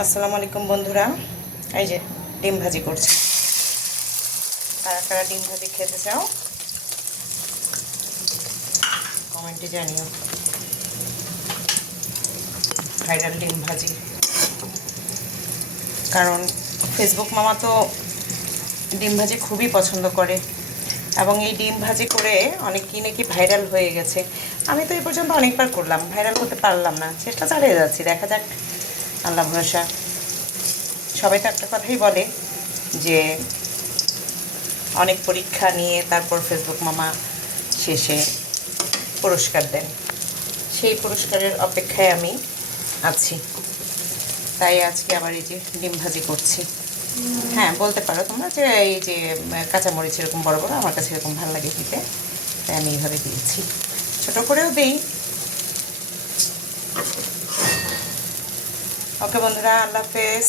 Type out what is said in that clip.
আসসালামু আলাইকুম বন্ধুরা, এই যে ডিম ভাজি করছি। কারা কারা ডিম ভাজি খেতে চাও কমেন্টে জানিও। ভাইরাল ডিম ভাজি, কারণ ফেসবুক মামা তো ডিম ভাজি খুবই পছন্দ করে এবং এই ডিম ভাজি করে অনেকেই নাকি ভাইরাল হয়ে গেছে। আমি তো এই পর্যন্ত অনেকবার করলাম, ভাইরাল করতে পারলাম না। চেষ্টা চালিয়ে যাচ্ছি, দেখা যাক, আল্লাহ ভরসা। সবাই তো একটা কথাই বলে যে অনেক পরীক্ষা নিয়ে তারপর ফেসবুক মামা শেষে পুরস্কার দেন। সেই পুরস্কারের অপেক্ষায় আমি আছি, তাই আজকে আবার এই যে ডিম ভাজি করছি। হ্যাঁ, বলতে পারো তোমরা যে এই যে কাঁচামরিচ এরকম বড় বড় আমার কাছে এরকম ভালো লাগে দিতে, তাই আমি এইভাবে দিয়েছি। ছোটো করেও দিই। ওকে বন্ধুরা, আল্লাহ হাফেজ।